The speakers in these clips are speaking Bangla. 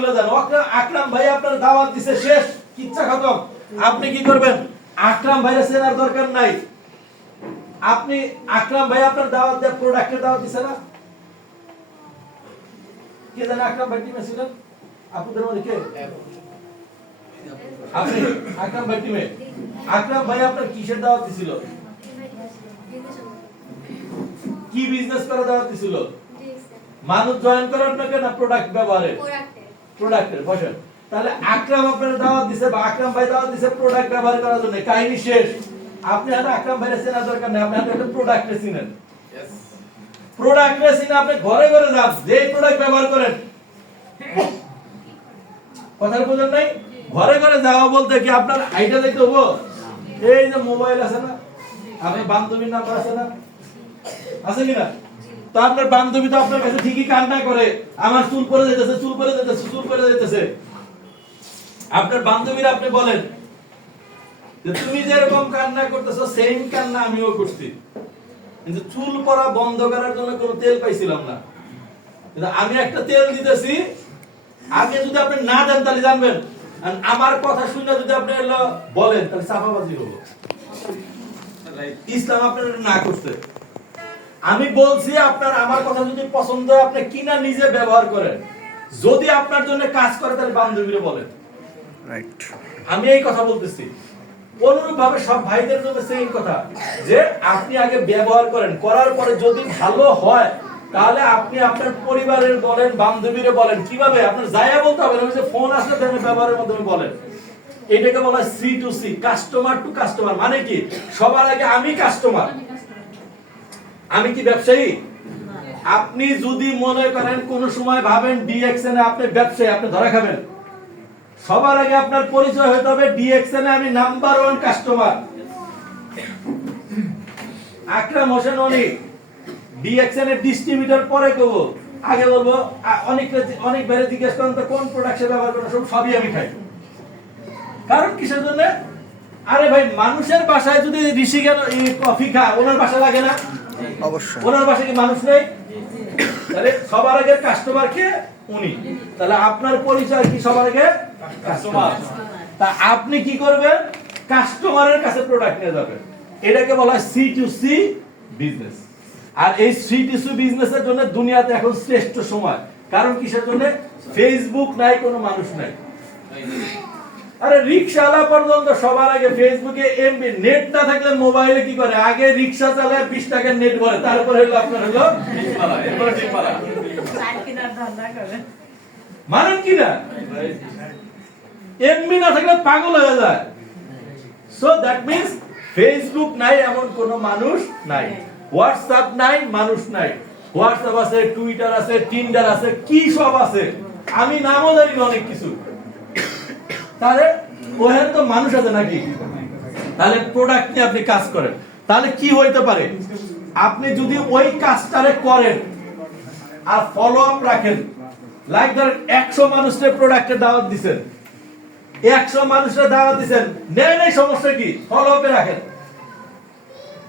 ভুলে যান। আকরাম ভাই আপনার দাওয়াত দিছে, শেষ, কিচ্ছা খতম। আপনি কি করবেন? আকরাম ভাইয়ের চেনার দরকার নাই। আপনি আকরাম ভাই আপনার দাওয়াত দেয়, প্রোডাক্টের দাওয়াত দিছে না? কে জানে আকরাম ভাই টিমে ছিলেন আপনাদের মধ্যে কে? আপনি আকরাম ভাই টিমে? আকরাম ভাই আপনার কিসের দাওয়াত দিছিল? কি বিজনেস করার দাওয়াত দিছিল? মানুষ জয়েন করার নাকি না প্রোডাক্ট ব্যবহারের? প্রোডাক্টের বসেন। তাহলে আকরাম আপনার দাওয়াত দিছে বা আকরাম ভাই দাওয়াত দিছে প্রোডাক্ট ব্যবহার করার জন্য, কাহিনী শেষ। আপনি হয়তো আকরাম ভাইয়ের চেনার দরকার নেই, আপনি হয়তো প্রোডাক্টে চিনেন। প্রোডাক্টে চিনে আপনি ঘরে ঘরে যান, যে প্রোডাক্ট ব্যবহার করেন। কথার বুঝেন নাই? ঘরে ঘরে যাওয়া বলতে কি আপনার আইডা দিতে হবো? এই যে মোবাইল আছে না, আপনার বান্ধবীর নাম্বার আছে না, আছে কিনা? তো আপনার বান্ধবী তো আপনার কাছে ঠিকই কান্না করে, আমার চুল পরে যেতেছে, চুল পরে যেতেছে, চুল পরে যেতেছে। আপনার বান্ধবীর আপনি বলেন যে তুমি যেরকম কান্না করতেছো সেম কান্না আমিও করছি, কিন্তু চুল পরা বন্ধ করার জন্য কোনো তেল পাইছিলাম না। কিন্তু আমি একটা তেল দিতেছি, আগে যদি আপনি না জানেন তাহলে জানবেন, আর আমার কথা শুনে যদি আপনি বলেন তাহলে চাপাবাজি হলো। ইসলাম আপনার না করতে। আমি বলছি আপনার আমার কথা যদি পছন্দ হয় আপনি কিনা নিজে ব্যবহার করেন, যদি আপনার জন্য কাজ করে তাহলে বান্ধবীরে বলেন। রাইট, আমি এই কথা বলতেছি। অনুরূপ ভাবে সব ভাইদের জন্য সেই কথা যে আপনি আগে ব্যবহার করেন, করার পরে যদি ভালো হয় তাহলে আপনি আপনার পরিবারের বলেন, বান্ধবীরে বলেন। কিভাবে? আপনার যায়া বলতে হবে না, যে ফোন আসলে আপনি ব্যবহারের মাধ্যমে বলেন। এটাকে বলা হয় C to C, customer to customer. মানে কি? সবার আগে আমি কাস্টমার, আমি কি ব্যবসায়ী? আপনি যদি মনে করেন কোন সময় ভাবেন ডিএক্সএন এ আপনি ব্যবসায়ী, আপনি ধরা খাবেন। সবার আগে আপনার পরিচয় হতে হবে ডিএক্সএন এ আমি নাম্বার 1 কাস্টমার। আকরাম হোসেন অনিক ডিএক্সএন এর ডিস্ট্রিবিউটর পরে কব, আগে বলবো অনেক বাইরে জিজ্ঞেস করেন তো কোন প্রোডাক্ট ব্যবহার করেন, সবই আমি খাই। কারণ কিসের জন্য? আরে ভাই, মানুষের বাসায় যদি ঋষি গেল কফি খায়, ওনার বাসা লাগে না? অবশ্যই। ওনার বাসায় কি মানুষ নেই? তাহলে সবার আগে কাস্টমার কে? উনি। তাহলে আপনার পরিচয় কি সবার আগে? কাস্টমার। তা আপনি কি করবেন? কাস্টমারের কাছে প্রোডাক্ট নিয়ে যাবেন। এটাকে বলা হয় সি টু সি বিজনেস। আর এই সি টু সি বিজনেসের জন্য দুনিয়াতে এখন শ্রেষ্ঠ সময়। কারণ কিসের জন্য? ফেসবুক নাই, কোনো মানুষ নাই। আরে রিকশাওয়ালা পর্যন্ত সবার আগে ফেসবুকে এমবি নেট না থাকলে মোবাইলে কি করে? আগে রিকশা চালায় 20 টাকার নেট ভরে, তারপরে হলো আপনার হলো টিপমালা, এরপরে টিপমালা। মানেন কি না? এমবি না থাকলে পাগল হয়ে যায়। সো দ্যাট মিন্স ফেসবুক নাই এমন কোন মানুষ নাই, হোয়াটসঅ্যাপ নাই মানুষ নাই। হোয়াটসঅ্যাপ আছে, টুইটার আছে, টিন্ডার আছে, কি সব আছে, আমি নামও জানি না অনেক কিছু। তাহলে ওখানে তো মানুষ আছে নাকি? তাহলে প্রোডাক্ট নিয়ে আপনি কাজ করেন, তাহলে কি হইতে পারে? আপনি যদি ওই কাজটারে করেন আর ফলো আপ রাখেন, লাইক ধরেন 100 মানুষের প্রোডাক্টের দাওয়াত দিবেন, 100 মানুষের দাওয়াত দিবেন, নেই সমস্যা কি? ফলো আপে রাখেন।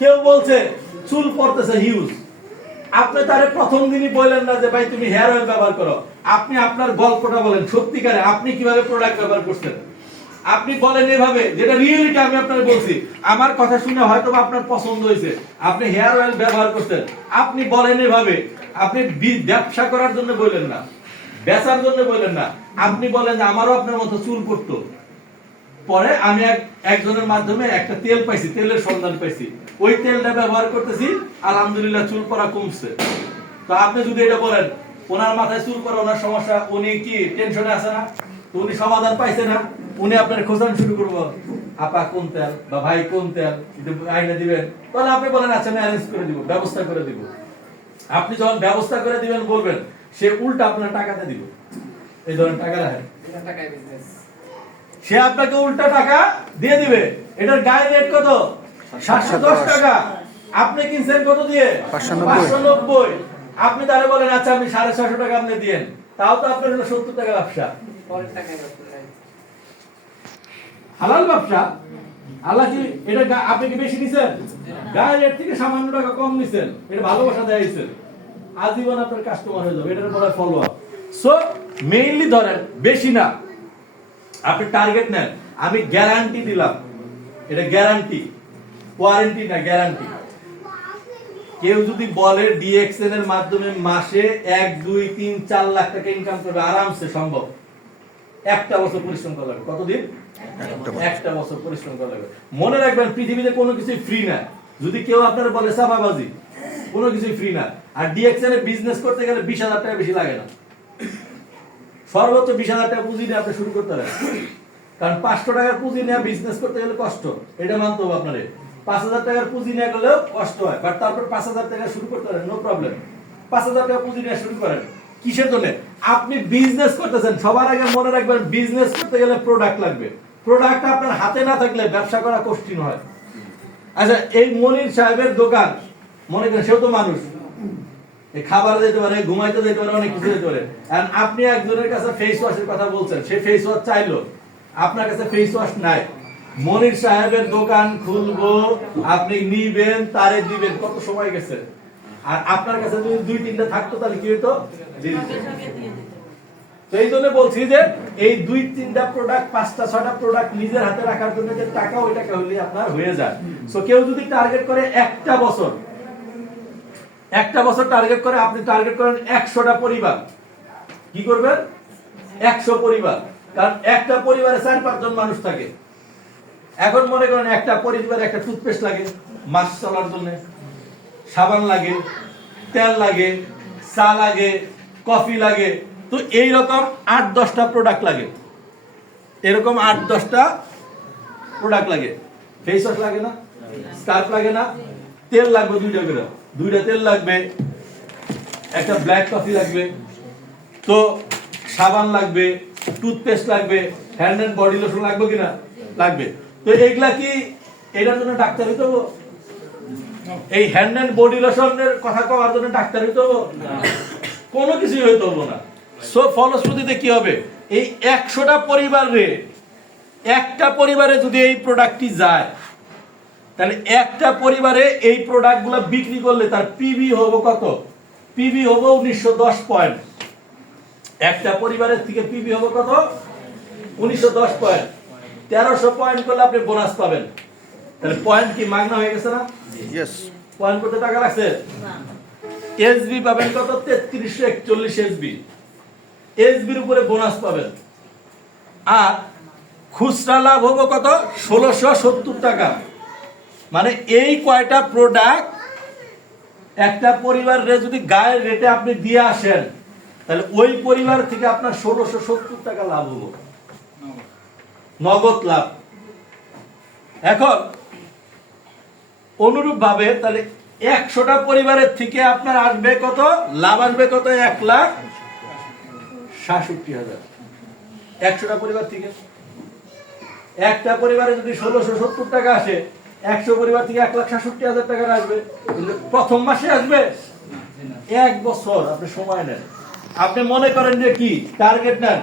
কেউ বলছে চুল পড়তেছে হিউজ, আপনি তারে প্রথম দিনই বললেন না যে ভাই তুমি হেয়ার অয়েল ব্যবহার করো। আপনি আপনার গল্পটা বলেন, সত্যিকারে আপনি কিভাবে প্রোডাক্ট ব্যবহার করছেন। আপনি বলেন এভাবে, যেটা রিয়েলিটি আমি আপনাকে বলছি। আমার কথা শুনে হয়তো আপনার পছন্দ হয়েছে, আপনি হেয়ার অয়েল ব্যবহার করছেন। আপনি বলেন এভাবে, আপনি ব্যবসা করার জন্য বললেন না, বেচার জন্য বললেন না। আপনি বলেন যে আমারও আপনার মতো চুল পড়তো, পরে আমি একজনের মাধ্যমে একটা তেল পাইছি, তেলের সন্ধান পাইছি, ওই তেলটা ব্যবহার করতেছি, আলহামদুলিল্লাহ চুল পড়া কমছে। তো আপনি যদি এটা বলেন ওনার মাথায় চুল পড়া, ওনার সমস্যা, উনি কি টেনশনে আছে না? উনি সমাধান পাইছে না? উনি আপনার খোঁজান শুরু করবো, আপা কোন তেল বা ভাই কোন তেল আইনা দিবেন। তাহলে আপনি বলেন আচ্ছা আমি অ্যারেঞ্জ করে দিব, ব্যবস্থা করে দিব। আপনি যখন ব্যবস্থা করে দিবেন বলবেন, সে উল্টা আপনার টাকাতে দিব। এই ধরনের টাকা রাখেন, সে আপনাকে উল্টা টাকা দিয়ে দিবে। এটার গায়ের রেট কত? 710 টাকা। আপনি কিনছেন কত দিয়ে? 590। আপনি তাহলে বলেন আচ্ছা আমি 650 টাকা আপনি দিয়েন, তাও তো আপনার হলো 70 টাকা ব্যবসা। হালাল ব্যবসা। আল্লাহ কি এটা আপনি কি বেশি নিছেন? গায়ের রেট থেকে সামান্য টাকা কম নিছেন, এটা ভালোবাসা দেয়াইছেন, আজীবন আপনার কাস্টমার হয়ে যাবে। এটার বলা ফলো আপ। সো মেইনলি ধরেন বেশি না, আপনি টার্গেট নেন, আমি গ্যারান্টি দিলাম, এটা গ্যারান্টি, ওয়ারেন্টি না, গ্যারান্টি। কেউ যদি বলে ডিএক্সএন এর মাধ্যমে মাসে 1 2 3 4 লাখ টাকা ইনকাম করবে, আরামসে সম্ভব। একটা বছর পরিশ্রম করা লাগবে। কতদিন? একটা বছর পরিশ্রম করা লাগবে। মনে রাখবেন পৃথিবীতে কোনো কিছুই ফ্রি না। যদি কেউ আপনার বলে সাফাবাজি, কোনো কিছুই ফ্রি না। আর ডিএক্সএন এ বিজনেস করতে গেলে 20,000 টাকা বেশি লাগে না, সর্বোচ্চ 20,000 টাকা পুঁজি নিয়ে আপনি শুরু করতে পারেন। কারণ 500 টাকার পুঁজি নিয়ে বিজনেস করতে গেলে কষ্ট, এটা মানতে হবে আপনারে। 5,000 টাকার পুঁজি নিয়ে গেলেও কষ্ট হয়, বাট তারপর 5,000 টাকা শুরু করতে পারেন, নো প্রবলেম। 5,000 টাকা পুঁজি নিয়ে শুরু করেন। কিসের জন্য? আপনি বিজনেস করতেছেন, সবার আগে মনে রাখবেন বিজনেস করতে গেলে প্রোডাক্ট লাগবে। প্রোডাক্ট আপনার হাতে না থাকলে ব্যবসা করা কঠিন হয়। আচ্ছা, এই মনির সাহেবের দোকান, মনে করেন সেও তো মানুষ, খাবার দিতে পারে, ঘুমাইতে দিতে পারে, অনেক কিছু দিতে পারে। আর আপনি একজনের কাছে ফেস ওয়াশের কথা বলছেন, সে ফেস ওয়াশ চাইলো, আপনার কাছে ফেস ওয়াশ নাই। মনির সাহেবের দোকান খুলবো, আপনি নিবেন, তারে দিবেন, কত সময় গেছে। আর আপনার কাছে যদি 2-3টা থাকতো তাহলে কি হতো? তো এই জন্য বলছি যে এই 2-3টা প্রোডাক্ট, 5টা-6টা প্রোডাক্ট নিজের হাতে রাখার জন্য যে টাকা, ওই টাকা হলে আপনার হয়ে যায়। সো কেউ যদি টার্গেট করে একটা বছর টার্গেট করে, আপনি টার্গেট করেন 100টা পরিবার, কি করবেন? 100 পরিবার। কারণ একটা পরিবারে 4-5 জন মানুষ থাকে। এখন মনে করেন একটা পরিবারে একটা টুথপেস্ট লাগে মাস চলার জন্য, সাবান লাগে, তেল লাগে, চা লাগে, কফি লাগে। তো এইরকম 8-10টা প্রোডাক্ট লাগে, এরকম 8-10টা প্রোডাক্ট লাগে। ফেস ওয়াশ লাগে না, স্কার্ফ লাগে না, তেল লাগবে 2টা করে, 2টা তেল লাগবে, একটা ব্ল্যাক কফি লাগবে, তো সাবান লাগবে, টুথপেস্ট লাগবে, হ্যান্ড এন্ড বডি লোশন লাগবে কিনা? লাগবে। তো এইগুলা কি এটার জন্য ডাক্তার হইতে হবে? এই হ্যান্ড এন্ড বডি লোশনের কথা কওয়ার জন্য ডাক্তার হইতে হবে? কোনো কিছুই হইতে হবে না। সো ফলশ্রুতিতে কি হবে? এই 100টা পরিবারে, একটা পরিবারে যদি এই প্রোডাক্টটি যায়, তাহলে একটা পরিবারে এই প্রোডাক্টগুলো বিক্রি করলে তার পিবি হবে কত? পিবি হবে 1910 পয়েন্ট। একটা পরিবারের থেকে পিবি হবে কত? 1910 পয়েন্ট। 1300 পয়েন্ট করলে আপনি বোনাস পাবেন। তাহলে পয়েন্ট কি মাগনা হয়ে গেছে না? ইয়েস। পয়েন্ট করতে টাকা লাগছে? এসবি পাবেন কত? 3341 এসবি। এসবির উপরে বোনাস পাবেন। আর খুচরা লাভ হবে কত? 1670 টাকা। মানে এই কয়টা প্রোডাক্ট একটা পরিবারের যদি গায়ের রেটে আপনি দিয়ে আসেন, তাহলে ওই পরিবার থেকে আপনার 1670 টাকা লাভ হলো, নগদ লাভ। এখন অনুরূপ ভাবে তাহলে 100টা পরিবারের থেকে আপনার আসবে কত? লাভ আসবে কত? 1,67,000। 100টা পরিবার থেকে একটা পরিবারে যদি 1670 টাকা আসে, 100 পরিবার থেকে 1,67,000 টাকা আসবে। প্রথম মাসে আসবে? 1 বছর আপনি সময় নেন। আপনি মনে করেন যে কি টার্গেট নেন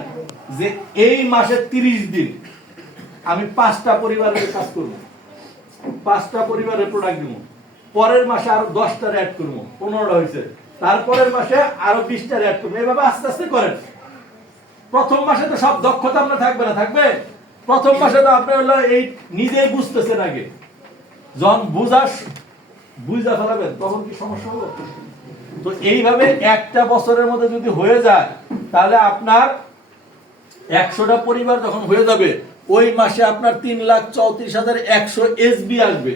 যে এই মাসে 30 দিন আমি 5টা পরিবারের কাজ করব, 5টা পরিবারের প্রোডাক্ট দিব, পরের মাসে আরো 10টা অ্যাড করব, 15টা হয়েছে, তারপরের মাসে আরো 20টা অ্যাড করব। এভাবে আস্তে আস্তে করেন। প্রথম মাসে তো সব দক্ষতা আপনার থাকবে না, থাকবে? প্রথম মাসে তো আপনি হলো এই নিজেই বুঝতেছেন, আগে যখন বুঝা ফেলাবেন তখন কি সমস্যা হবে? তো এইভাবে একটা বছরের মধ্যে যদি হয়ে যায়, তাহলে আপনার 100টা পরিবার যখন হয়ে যাবে, ওই মাসে আপনার 3,34,100 এসবি আসবে।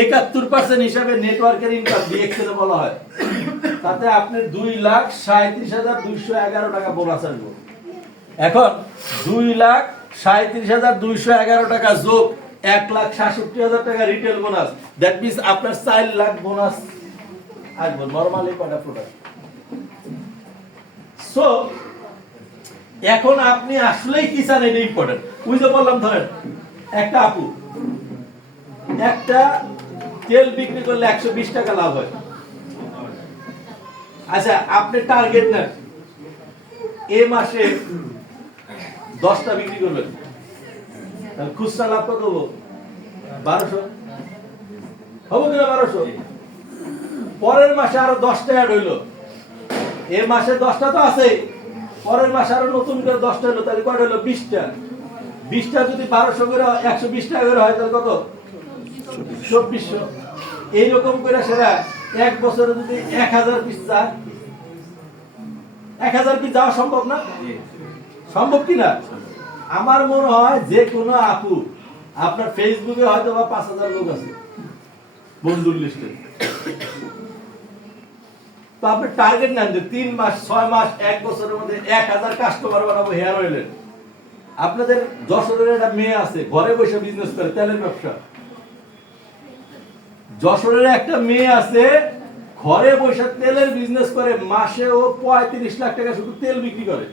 71% হিসাবে নেটওয়ার্কের ইনকাম ডিএক্সএল বলা হয়। তাতে আপনি 2,37,211 টাকা বোনাস আসবে। এখন 2,37,211 টাকা যোগ 1,67,000 টাকা রিটেল বোনাস, দ্যাট মিন্স আপনার 4 লাখ বোনাস আসবে নরমালি কয়টা প্রোডাক্ট। সো এখন আপনি আসলেই কি চান, এটা ইম্পর্টেন্ট। ওই যে বললাম, ধরেন একটা আপু একটা তেল বিক্রি করলে 120 টাকা লাভ হয়। আচ্ছা, আপনি টার্গেট নেন এই মাসে 10টা বিক্রি করবেন, তাহলে খুচরা লাভ কত হলো? 1200 হবে কিনা? 1200। পরের মাসে আরো 10টা অ্যাড হইলো, এই মাসে 10টা তো আছে, পরের মাসে আরো নতুন করে 10টা হলো, তাহলে কয়টা হলো? 20টা। 20টা যদি 1200 করে 120 টাকা করে হয় তাহলে কত? 2400। এইরকম করে সেরা এক বছরে যদি 1000 পিস যায়, 1000 পিস যাওয়া সম্ভব না? সম্ভব কি না? আমার মনে হয় যে কোনো আপু আপনার ফেসবুকে হয়তো বা 5000 লোক আছে বন্ধুর লিস্টে, তো আপনি টার্গেট নেন যে 3 মাস 6 মাস 1 বছরের মধ্যে 1000 কাস্টমার বানাবো হেয়ার অয়েলের। আপনাদের যশোরের একটা মেয়ে আছে ঘরে বসে বিজনেস করে তেলের ব্যবসা। যশোরের একটা মেয়ে আছে ঘরে বসে তেলের বিজনেস করে, মাসে ও 35 লাখ টাকা শুধু তেল বিক্রি করে।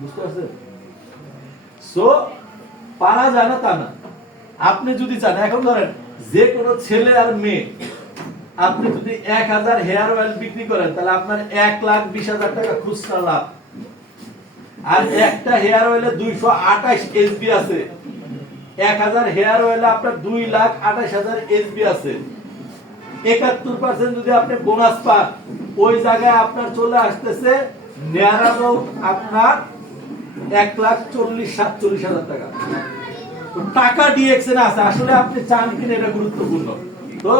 বুঝতে পারছেন? সো পারা যায় না তা না। আপনি যদি চান, এখন ধরেন যে কোনো ছেলে আর মেয়ে আপনি যদি 1000 হেয়ার অয়েল বিক্রি করেন তাহলে আপনার 1,20,000 টাকা খুচরা লাভ। আর একটা হেয়ার অয়েলে 228 এসবি আছে, 1000 হেয়ার অয়েলে আপনার 2,28,000 এসবি আছে। 71% যদি আপনি বোনাস পান, ওই জায়গায় আপনার চলে আসতেছে নিয়ার অ্যাবাউট আপনার 1,40,47,000 টাকা। তো টাকা ডিএক্সএন আছে, আসলে আপনি চান কিনা এটা গুরুত্বপূর্ণ। তো